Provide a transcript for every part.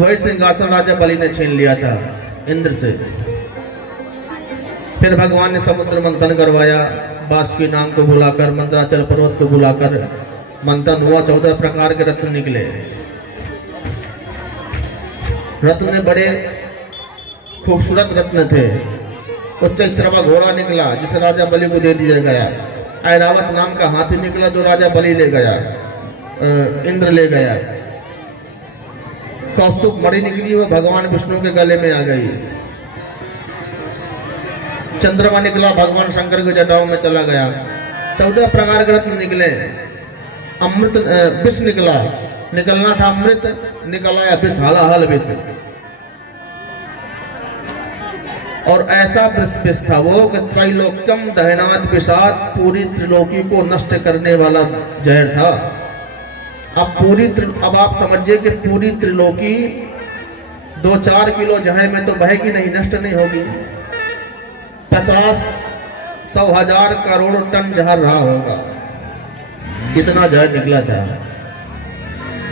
वही सिंहासन राजा बलि ने छीन लिया था इंद्र से। फिर भगवान ने समुद्र मंथन करवाया, बासुकी नाग को बुलाकर, मंदराचल पर्वत को बुलाकर मंथन हुआ, 14 प्रकार के रत्न निकले। रत्न बड़े खूबसूरत रत्न थे। उच्च श्रवा घोड़ा निकला जिसे राजा बलि को दे दिया गया। ऐरावत नाम का हाथी निकला जो राजा बलि ले गया, इंद्र ले गया। कौस्तुभ मणि निकली, वह भगवान विष्णु के गले में आ गई। चंद्रमा निकला, भगवान शंकर की जटाओं में चला गया। 14 प्रकार के रत्न निकले। अमृत विष निकला, निकलना था अमृत, निकला या विष, हलाहल विष। और ऐसा विष था वो कि त्रैलोक्यम दहनात विषाद, पूरी त्रिलोकी को नष्ट करने वाला जहर था। अब आप समझिए कि पूरी त्रिलोकी 2-4 किलो जहर में तो बहेगी नहीं, नष्ट नहीं होगी। 50-100,000 करोड़ टन जहर रहा होगा, कितना जहर निकला था।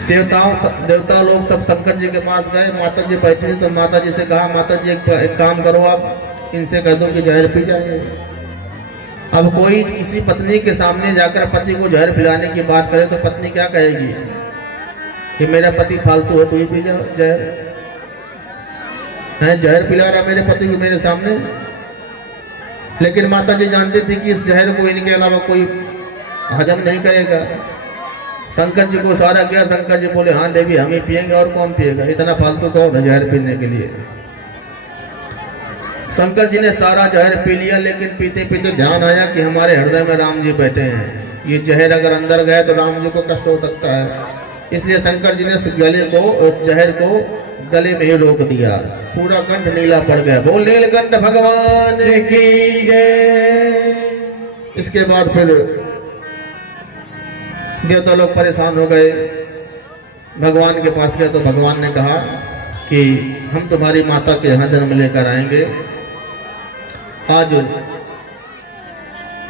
देवता लोग सब शंकर जी के पास गए। माता जी बैठी थी तो माता जी से कहा, माता जी एक काम करो, आप इनसे कह दो कि जहर पी जाए। अब कोई किसी पत्नी के सामने जाकर पति को जहर पिलाने की बात करे तो पत्नी क्या कहेगी कि मेरा पति फालतू है, तू ही पी जा जहर। है जहर पिला रहा मेरे पति को मेरे सामने। लेकिन माता जी जानती थी कि इस जहर को इनके अलावा कोई हजम नहीं करेगा। शंकर जी को सारा किया, शंकर जी बोले हाँ देवी हम ही पिएंगे, और कौन पिएगा, इतना फालतू कौन है जहर पीने के लिए। शंकर जी ने सारा जहर पी लिया, लेकिन पीते पीते ध्यान आया कि हमारे हृदय में राम जी बैठे हैं, ये जहर अगर अंदर गए तो राम जी को कष्ट हो सकता है। इसलिए शंकर जी ने उस जहर को गले में ही रोक दिया। पूरा कंठ नीला पड़ गया। बोल नीलकंठ भगवान की जय। इसके बाद फिर देवता लोग परेशान हो गए, भगवान के पास गए तो भगवान ने कहा कि हम तुम्हारी माता के यहाँ जन्म लेकर आएंगे। आज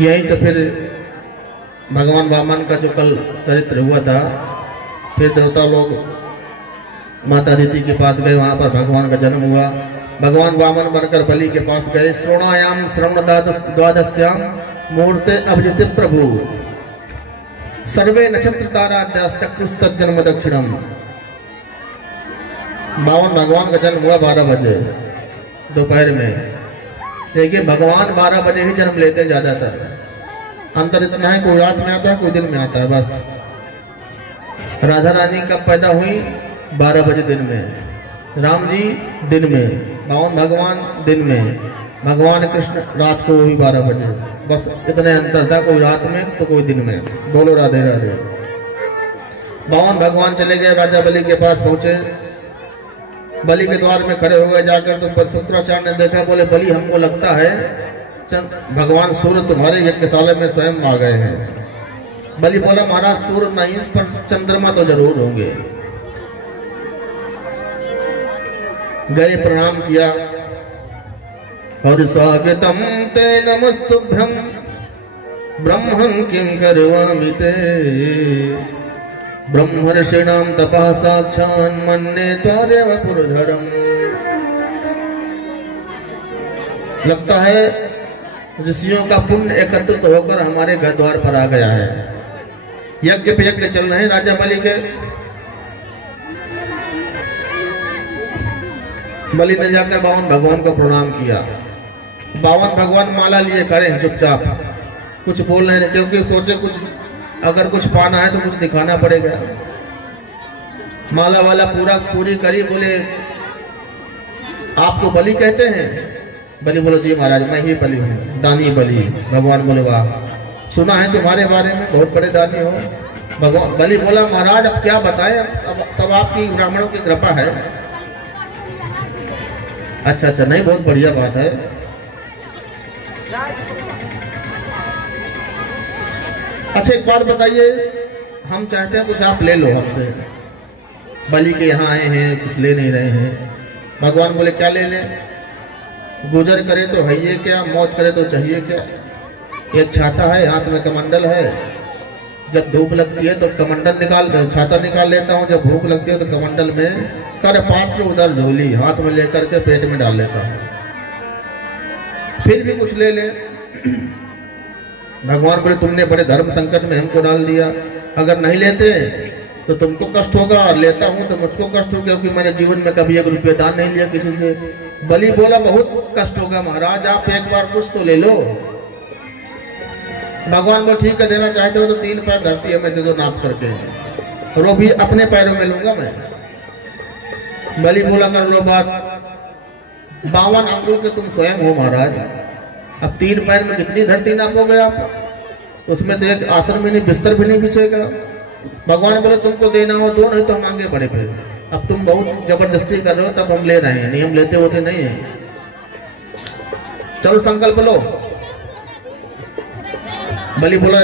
यहीं से फिर भगवान वामन का जो कल चरित्र हुआ था, फिर देवता लोग माता दीदी के पास गए, वहां पर भगवान का जन्म हुआ। भगवान वामन बनकर बलि के पास गए। श्रोणायाम श्रवण द्वादश्याम मूर्ते अभिजित प्रभु सर्वे नक्षत्र ताराद्यास चक्रुस्त जन्म दक्षिणम। भगवान का जन्म हुआ 12 बजे दोपहर में। देखिए भगवान 12 बजे ही जन्म लेते हैं ज्यादातर। अंतर इतना है, कोई रात में आता है, कोई दिन में आता है बस। राधा रानी कब पैदा हुई? 12 बजे दिन में। राम जी दिन में, भगवान दिन में, भगवान कृष्ण रात को भी 12 बजे। बस इतने अंतर था, कोई रात में तो कोई दिन में। बोलो राधे राधे। भगवान चले गए, राजा बलि के पास पहुंचे। बलि के द्वार में खड़े हो गए जाकर तो शुक्राचार्य ने देखा, बोले बलि हमको लगता है भगवान सूर्य तुम्हारे यज्ञशाला में स्वयं आ गए हैं। बलि बोला महाराज सूर्य नहीं पर चंद्रमा तो जरूर होंगे। गए प्रणाम किया। और स्वागतम ते नमस्तुभ्यं ब्रह्मं किं करवामि ते ब्रह्मर्षिणां तपः साक्षान् मन्ये त्वामेव पुरधरम्। लगता है ऋषियों का पुण्य एकत्रित होकर हमारे घर द्वार पर आ गया है। यज्ञ पे यज्ञ चल रहे हैं राजा बलि के। बलि ने जाकर भगवान को प्रणाम किया। भगवान माला लिए खड़े हैं चुपचाप, कुछ बोल रहे हैं, क्योंकि सोचे कुछ अगर कुछ पाना है तो कुछ दिखाना पड़ेगा। माला वाला पूरी करी। बोले आपको बलि कहते हैं? बलि बोलो जी महाराज मैं ही बलि हूँ, दानी बलि। भगवान बोले वाह, सुना है तुम्हारे बारे में, बहुत बड़े दानी हो। भगवान बलि बोला महाराज अब क्या बताएं, अब सब आपकी ब्राह्मणों की कृपा है। अच्छा नहीं, बहुत बढ़िया बात है। अच्छा एक बात बताइए, हम चाहते हैं कुछ आप ले लो हमसे। बलि के यहाँ आए हैं, कुछ ले नहीं रहे हैं। भगवान बोले क्या ले लें? गुजर करे तो है ये क्या, मौत करे तो चाहिए क्या? एक छाता है, हाथ में कमंडल है, जब धूप लगती है तो छाता निकाल लेता हूँ, जब भूख लगती है तो कमंडल में कर पात्र उधर झोली हाथ में लेकर के पेट में डाल लेता हूँ। फिर भी कुछ ले ले, भगवान बोले तुमने बड़े धर्म संकट में हमको डाल दिया, अगर नहीं लेते तो तुमको कष्ट होगा, और लेता हूं तो मुझको कष्ट होगा, क्योंकि मैंने जीवन में कभी 1 रुपया दान नहीं लिया किसी से। बलि बोला बहुत कष्ट होगा महाराज, आप एक बार कुछ तो ले लो। भगवान को ठीक है, देना चाहते हो तो 3 पैर धरती हमें दे दो नाप करके, और वो भी अपने पैरों में लूंगा मैं। बलि बोला कर लो बात, 52 अंगुल के तुम स्वयं हो महाराज, अब 3 पैर में कितनी धरती नापोगे आप, उसमें तो एक आसन भी नहीं, बिस्तर भी नहीं बिछेगा। भगवान बोले तुमको देना हो दो, नहीं तो हम आगे बढ़े। फिर अब तुम बहुत जबरदस्ती कर रहे हो, तब हम ले रहे हैं, नहीं हम लेते होते नहीं है। चलो संकल्प लो। बलि बोला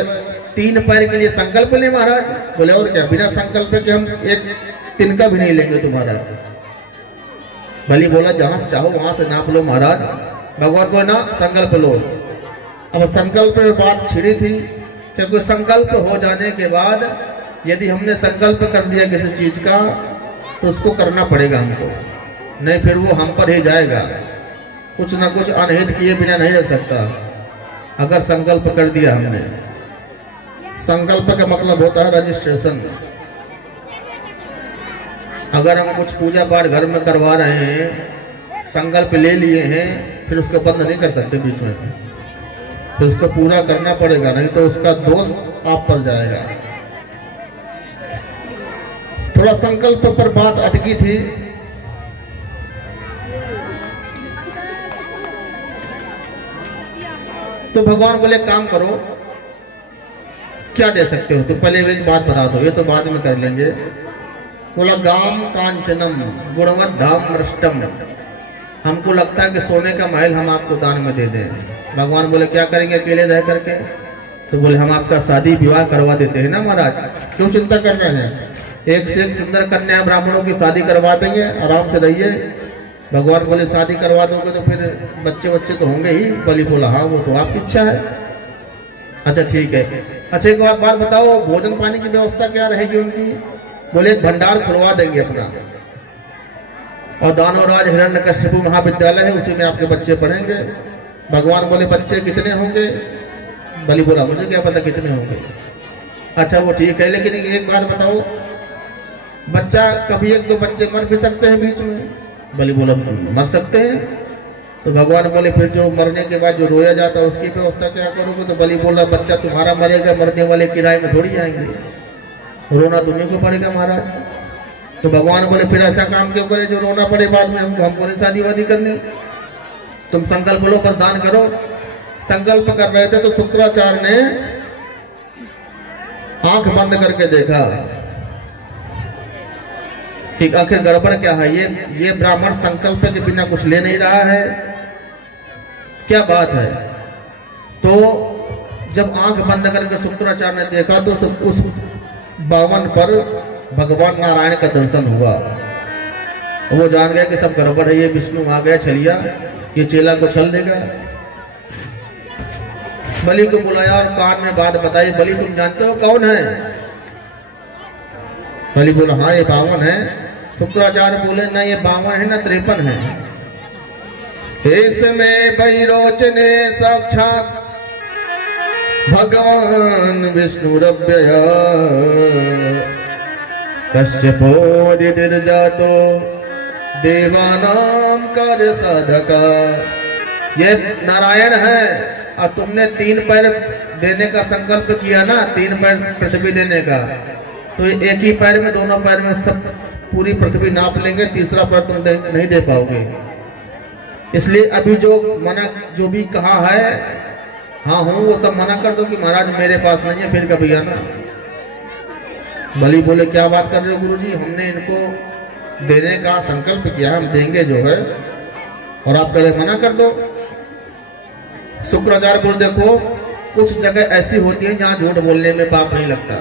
3 पैर के लिए संकल्प ले महाराज। बोले और क्या, बिना संकल्प के हम एक तिनका भी नहीं लेंगे तुम्हारा। बलि बोला जहां से चाहो वहां से नाप लो महाराज। भगवान को ना संकल्प लो। अब संकल्प में बात छिड़ी थी, क्योंकि संकल्प हो जाने के बाद यदि हमने संकल्प कर दिया किसी चीज का तो उसको करना पड़ेगा हमको, नहीं फिर वो हम पर ही जाएगा। कुछ ना कुछ अनहित किए बिना नहीं रह सकता। अगर संकल्प कर दिया हमने, संकल्प का मतलब होता है रजिस्ट्रेशन। अगर हम कुछ पूजा पाठ घर में करवा रहे हैं, संकल्प ले लिए हैं, फिर उसको बंद नहीं कर सकते बीच में, फिर उसको पूरा करना पड़ेगा, नहीं तो उसका दोष आप पर जाएगा। थोड़ा संकल्प पर बात अटकी थी। तो भगवान बोले काम करो, क्या दे सकते हो? तो पहले एक बात बता दो, ये तो बाद में कर लेंगे। बोला गाम कांचनम गुणवत धाम मृष्टम, हमको लगता है कि सोने का महल हम आपको दान में दे दें। भगवान बोले क्या करेंगे अकेले रह करके? तो बोले हम आपका शादी विवाह करवा देते हैं ना महाराज, क्यों चिंता कर रहे हैं? एक से एक सुंदर कन्या ब्राह्मणों की शादी करवा देंगे, आराम से रहिए। भगवान बोले शादी करवा दोगे तो फिर बच्चे तो होंगे ही। बलि बोला हाँ वो तो आपकी इच्छा है। अच्छा ठीक है। अच्छा एक बात बताओ, भोजन पानी की व्यवस्था क्या रहेगी उनकी? बोले एक भंडार खुलवा देंगे अपना, और दानवराज हिरण्यकश्यपु महाविद्यालय है, उसी में आपके बच्चे पढ़ेंगे। भगवान बोले बच्चे कितने होंगे? बलि बोला मुझे क्या पता कितने होंगे। अच्छा वो ठीक है, लेकिन एक बात बताओ, बच्चा कभी 1-2 बच्चे मर भी सकते हैं बीच में। बलि बोला मर सकते हैं। तो भगवान बोले फिर जो मरने के बाद जो रोया जाता है उसकी व्यवस्था क्या करोगे? तो बलि बोला बच्चा तुम्हारा मरेगा, मरने वाले किराए में थोड़ी आएंगे, रोना तुम्हें को पड़ेगा महाराज। तो भगवान बोले फिर ऐसा काम क्यों करे जो रोना पड़े बाद में? हमको नहीं शादी वादी करनी, तुम संकल्प लो, बस दान करो। संकल्प कर रहे थे तो शुक्राचार्य ने आंख बंद करके देखा कि आखिर गड़बड़ क्या है, ये ब्राह्मण संकल्प के बिना कुछ ले नहीं रहा है, क्या बात है? तो जब आंख बंद करके शुक्राचार्य ने देखा तो उस बावन पर भगवान नारायण का दर्शन हुआ। वो जान गया कि सब गड़बड़ है, ये विष्णु आ गया छलिया, ये चेला को छल देगा। बलि को बुलाया और कान में बात बताई। बलि तुम जानते हो कौन है? बलि बोला हाँ ये 52 है। शुक्राचार्य बोले ना ये 52 है ना 53 है। इसमें बैरोचने साक्षात भगवान विष्णु रव्यया कश्यपोदिर्जातो देवानाम कार्य साधका। ये नारायण है, और तुमने 3 पैर देने का संकल्प किया ना, 3 पैर पृथ्वी देने का, तो एक ही पैर में, दोनों पैर में सब पूरी पृथ्वी नाप लेंगे, तीसरा पैर तुम नहीं दे पाओगे। इसलिए अभी जो भी कहा है हाँ हूँ वो सब मना कर दो कि महाराज मेरे पास नहीं है, फिर कभी आना। बलि बोले क्या बात कर रहे हो गुरुजी, हमने इनको देने का संकल्प किया, हम देंगे जो है, और आप पहले मना कर दो। शुक्राचार्य बोल देखो कुछ जगह ऐसी होती है जहाँ झूठ बोलने में पाप नहीं लगता।